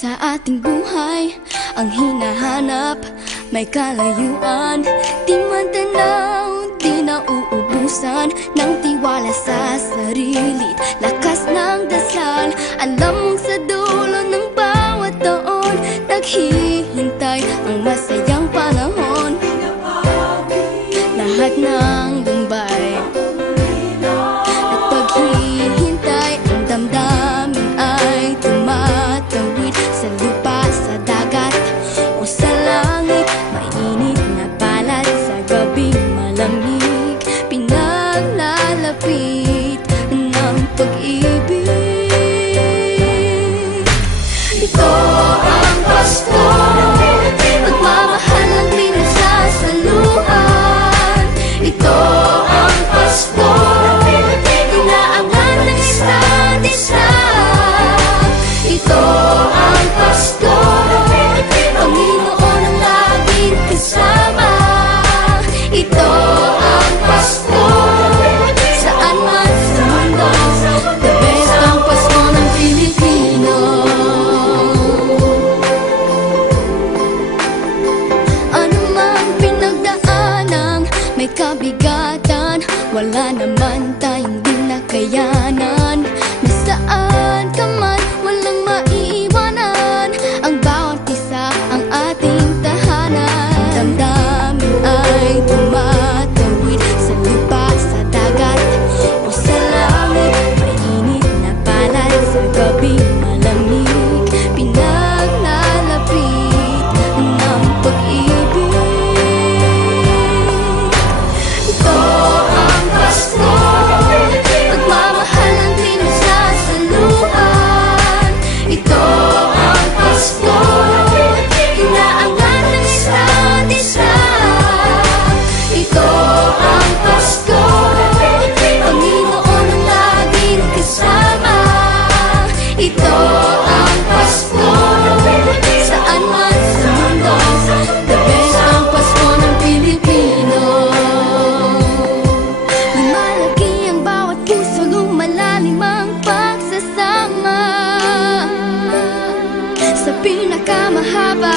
sa ating buhay ang hinahanap, may kalayuan. Di man tanaw, di na uubusan ng tiwala sa sarili, lakas ng dasal. Alam mong sa dulo ng bawat taon, naghihintay ang masayang panahon. Lahat ng lumbay at paghihintay, ang damdamin ay tumatawid sa lupa, sa dagat o sa langit. Mainit na palad sa gabing malamig, pinaglalapit ng pag-ibig. Ito ang Pasko, pagmamahal ng pinagsasaluhan. Ito ang Pasko, inaangan ng isa't isa. Ito ang Pasko, Panginoon ang laging kasama. Ito ang Pasko, saan man sa mundo, the best ang Pasko ng Pilipino. Ano mang pinagdaanang may kabigatan, wala naman tayong di nakayanan. Nasaan ka man, walang maiiwanan, ang bawat isa ang ating tahanan. Damdamin ay tumatawid sa lupa, sa dagat o sa langit. Mainit na palad sa gabing malamig, pinaglalapit ng pag-ibig. Ito ang Pasko, pagmamahal ang pinagsasaluhan. Ito ang Pasko, inaangan ng isa't isa. Ito ang Pasko, Panginoon ang laging kasama. Ito ang Pasko, saan man sa mundo, the best ang Pasko ng Pilipino. Lumalaki ang bawat puso, lumalalim ang pagsasama. Sa pinakamahaba,